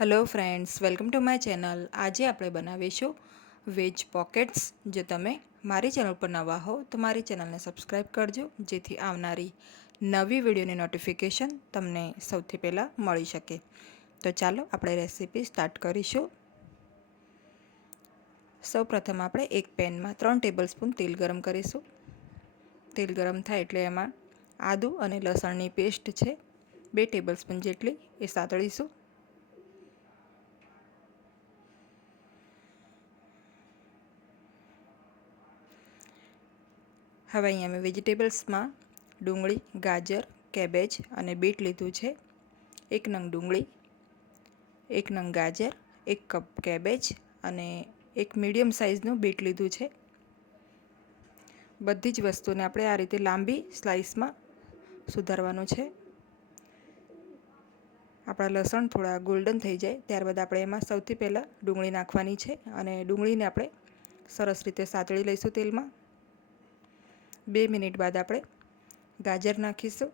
Hello friends welcome to my channel આજે આપણે બનાવીશું વેજ પોકેટ્સ. જો તમે મારી ચેનલ પર નવા હો, તો મારી ચેનલને સબસ્ક્રાઈબ કરજો, જેથી આવનારી નવી વિડીયોની નોટિફિકેશન તમને સૌથી પહેલાં મળી શકે. તો ચાલો આપણે રેસીપી સ્ટાર્ટ કરીશું. સૌ પ્રથમ આપણે એક પેનમાં ત્રણ ટેબલ સ્પૂન તેલ ગરમ કરીશું. તેલ ગરમ થાય એટલે એમાં આદું અને લસણની પેસ્ટ છે. બે ટેબલ સ્પૂન જેટલી એ સાતળીશું. હવે અહીંયા મેં વેજીટેબલ્સમાં ડુંગળી, ગાજર, કેબેજ અને બીટ લીધું છે. એક નંગ ડુંગળી, એક નંગ ગાજર, એક કપ કેબેજ અને એક મીડિયમ સાઇઝનું બીટ લીધું છે. બધી જ વસ્તુને આપણે આ રીતે લાંબી સ્લાઇસમાં સુધારવાનું છે. આપણા લસણ થોડા ગોલ્ડન થઈ જાય, ત્યારબાદ આપણે એમાં સૌથી પહેલાં ડુંગળી નાખવાની છે અને ડુંગળીને આપણે સરસ રીતે સાતળી લઈશું તેલમાં. બે મિનિટ બાદ આપણે ગાજર નાખીશું.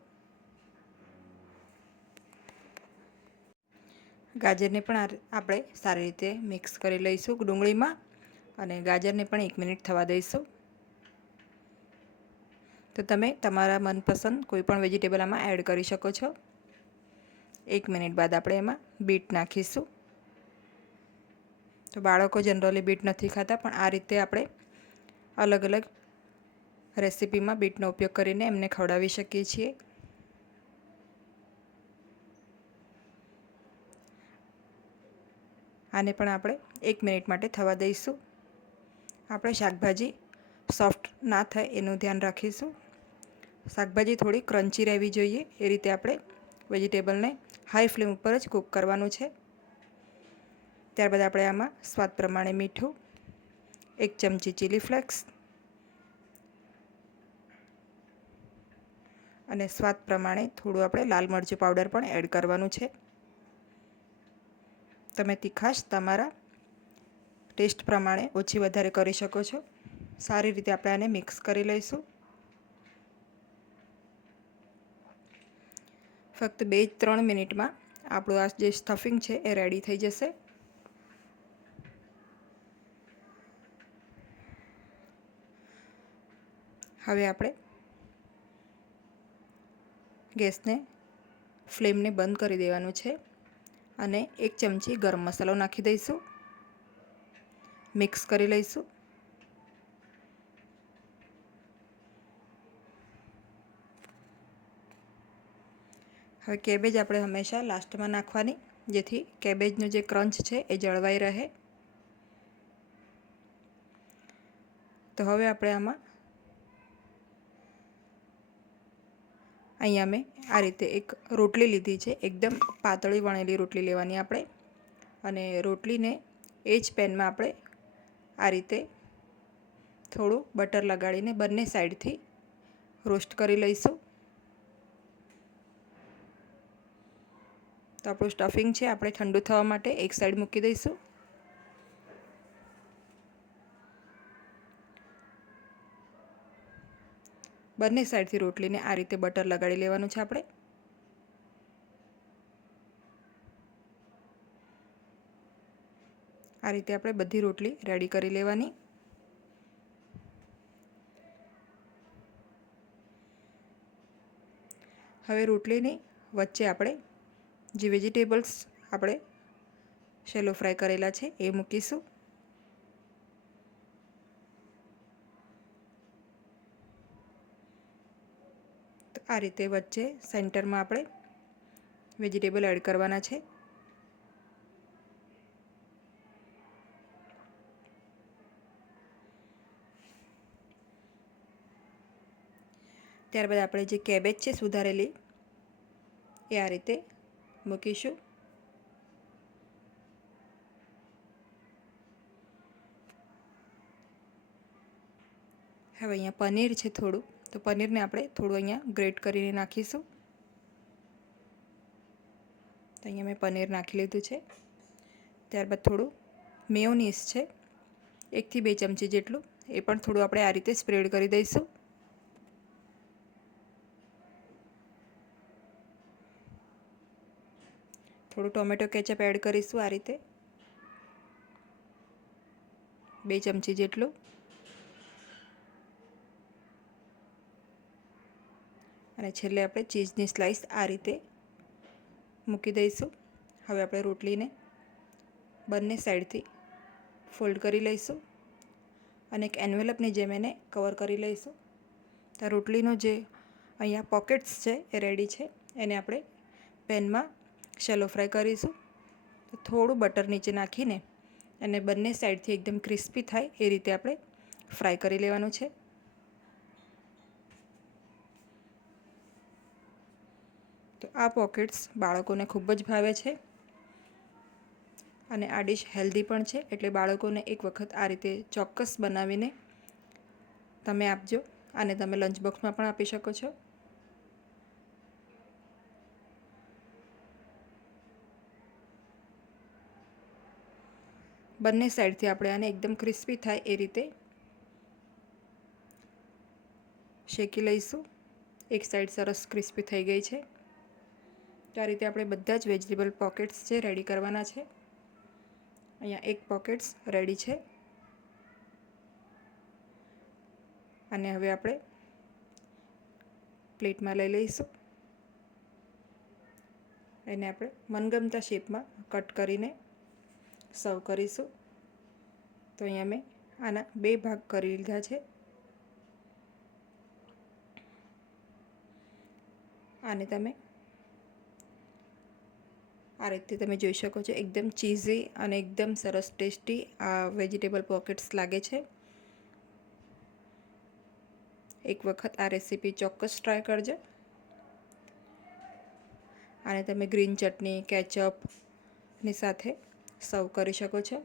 ગાજરને પણ આપણે સારી રીતે મિક્સ કરી લઈશું ડુંગળીમાં અને ગાજરને પણ એક મિનિટ થવા દઈશું. તો તમે તમારા મનપસંદ કોઈપણ વેજીટેબલ આમાં એડ કરી શકો છો. એક મિનિટ બાદ આપણે એમાં બીટ નાખીશું. તો બાળકો જનરલી બીટ નથી ખાતા, પણ આ રીતે આપણે અલગ અલગ રેસીપીમાં બીટનો ઉપયોગ કરીને એમને ખવડાવી શકીએ છીએ. આને પણ આપણે એક મિનિટ માટે થવા દઈશું. આપણે શાકભાજી સોફ્ટ ના થાય એનું ધ્યાન રાખીશું. શાકભાજી થોડી ક્રન્ચી રહેવી જોઈએ. એ રીતે આપણે વેજીટેબલને હાઈ ફ્લેમ ઉપર જ કૂક કરવાનું છે. ત્યારબાદ આપણે આમાં સ્વાદ પ્રમાણે મીઠું, એક ચમચી ચીલી ફ્લેક્સ અને સ્વાદ પ્રમાણે થોડું આપણે લાલ મરચું પાવડર પણ એડ કરવાનું છે. તમે તીખાશ તમારા ટેસ્ટ પ્રમાણે ઓછી વધારે કરી શકો છો. સારી રીતે આપણે આને મિક્સ કરી લઈશું. ફક્ત બે ત્રણ મિનિટમાં આપણું આ જે સ્ટફિંગ છે એ રેડી થઈ જશે. હવે આપણે ગેસને ફ્લેમને બંધ કરી દેવાનું છે અને એક ચમચી ગરમ મસાલો નાખી દઈશું. મિક્સ કરી લઈશું. હવે કેબેજ આપણે હંમેશા લાસ્ટમાં નાખવાની, જેથી કેબેજનું જે ક્રંચ છે એ જળવાઈ રહે. તો હવે આપણે આમાં અહીંયા મેં આ રીતે એક રોટલી લીધી છે. એકદમ પાતળી વણેલી રોટલી લેવાની આપણે. અને રોટલીને એ જ પેનમાં આપણે આ રીતે થોડું બટર લગાડીને બંને સાઈડથી રોસ્ટ કરી લઈશું. તો આપણું સ્ટફિંગ છે, આપણે ઠંડુ થવા માટે એક સાઈડ મૂકી દઈશું. બંને સાઈડથી રોટલીને આ રીતે બટર લગાડી લેવાનું છે આપણે. આ રીતે આપણે બધી રોટલી રેડી કરી લેવાની. હવે રોટલીની વચ્ચે આપણે જે વેજીટેબલ્સ આપણે શેલો ફ્રાય કરેલા છે એ મૂકીશું. આ રીતે વચ્ચે સેન્ટરમાં આપણે વેજીટેબલ એડ કરવાના છે. ત્યારબાદ આપણે જે કેબેજ છે સુધારેલી, એ આ રીતે મૂકીશું. હવે અહીંયા પનીર છે થોડું. તો પનીરને આપણે થોડું અહીંયા ગ્રેટ કરીને નાખીશું. તો અહીંયા મેં પનીર નાખી લીધું છે. ત્યારબાદ થોડું મેયોનીસ છે. એકથી બે ચમચી જેટલું. એ પણ થોડું આપણે આ રીતે સ્પ્રેડ કરી દઈશું. થોડું ટોમેટો કેચઅપ એડ કરીશું આ રીતે. બે ચમચી જેટલું. અને છેલ્લે આપણે ચીઝની સ્લાઈસ આ રીતે મૂકી દઈશું. હવે આપણે રોટલીને બંને સાઈડથી ફોલ્ડ કરી લઈશું અને એક એન્વેલપની જેમ એને કવર કરી લઈશું. તો રોટલીનો જે અહીંયા પોકેટ્સ છે એ રેડી છે. એને આપણે પેનમાં શેલો ફ્રાય કરીશું. તો થોડું બટર નીચે નાખીને અને બંને સાઈડથી એકદમ ક્રિસ્પી થાય એ રીતે આપણે ફ્રાય કરી લેવાનું છે. તો આ પોકેટ્સ બાળકોને ખૂબ જ ભાવે છે અને આ ડિશ હેલ્ધી પણ છે એટલે બાળકોને એક વખત આ રીતે ચોક્કસ બનાવીને તમે આપજો અને તમે લંચ બોક્સમાં પણ આપી શકો છો. બંને સાઈડથી આપણે આને એકદમ ક્રિસ્પી થાય એ રીતે શેકી લઈશું. એક સાઈડ સરસ ક્રિસ્પી થઈ ગઈ છે. તો આ રીતે આપણે બધા જ વેજીટેબલ પોકેટ્સ છે રેડી કરવાના છે, અહીંયા એક પોકેટ્સ રેડી છે. અને હવે આપણે પ્લેટમાં લઈ લઈશું. એને આપણે મનગમતા શેપમાં કટ કરીને સર્વ કરીશું. તો અહીંયા મેં આના બે ભાગ કરી લીધા છે. આને તમે આ રીતે તમે જોઈ શકો છો, એકદમ ચીઝી અને એકદમ સરસ ટેસ્ટી આ વેજીટેબલ પોકેટ્સ લાગે છે. એક વખત આ રેસીપી ચોક્કસ ટ્રાય કરજો. આને તમે ગ્રીન ચટણી કેચઅપની સાથે સર્વ કરી શકો છો.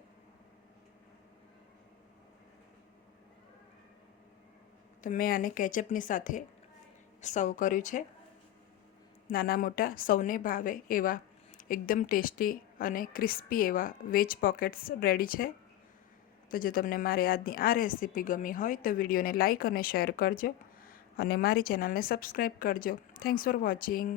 તો મેં આને કેચઅપની સાથે સર્વ કર્યું છે. નાના મોટા સૌને ભાવે એવા એકદમ ટેસ્ટી અને ક્રિસ્પી એવા વેજ પોકેટ્સ રેડી છે. તો જો તમને મારી આજની આ રેસીપી ગમી હોય તો વિડીયોને લાઇક અને શેર કરજો અને મારી ચેનલને સબસ્ક્રાઈબ કરજો. Thanks for watching